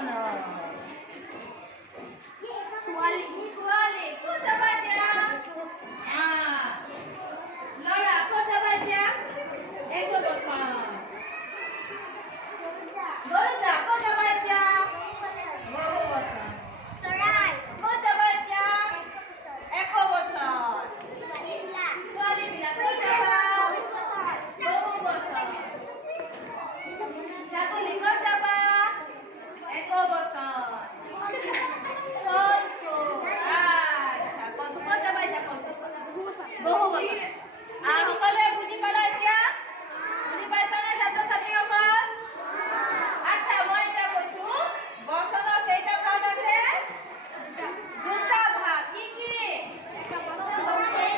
বচন ছোৱালী ছোৱালী ক'ত যাবা এতিয়া ল'ৰা ক'ত যাবা এতিয়া একো বচন গৰুজা ক'ত যাবা এতিয়া বহু বচন চৰাই ক'ত যাবা এতিয়া একো বচন ছোৱালীবিলাক ক'ত যাবা বহু বচন ছাগলী ক'ত যাবা একো বচন আচ্ছা ক'ত যাবা এতিয়া বহু বচন আৰু সকলোৱে বুজি পালা এতিয়া বুজি পাইছানে ছাত্ৰ ছাত্ৰীসকল আচ্ছা মই এতিয়া কৈছো বচনৰ কেইটা ভাগ আছে দুটা ভাগ কি কি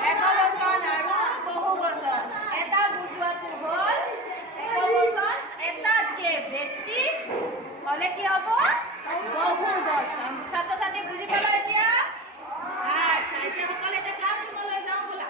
এক বচন আৰু বহু বচন এটা বুজোৱাটো হ'ল এক বচন এটাতকে বেছি হলে কি হ'ব বহু বচন ছাত্ৰ ছাত্ৰী বুজি পালা এতিয়া আচ্ছা এতিয়া সকলোৱে এটা ক্লাছ ৰুমলৈ যাওঁ ব'লা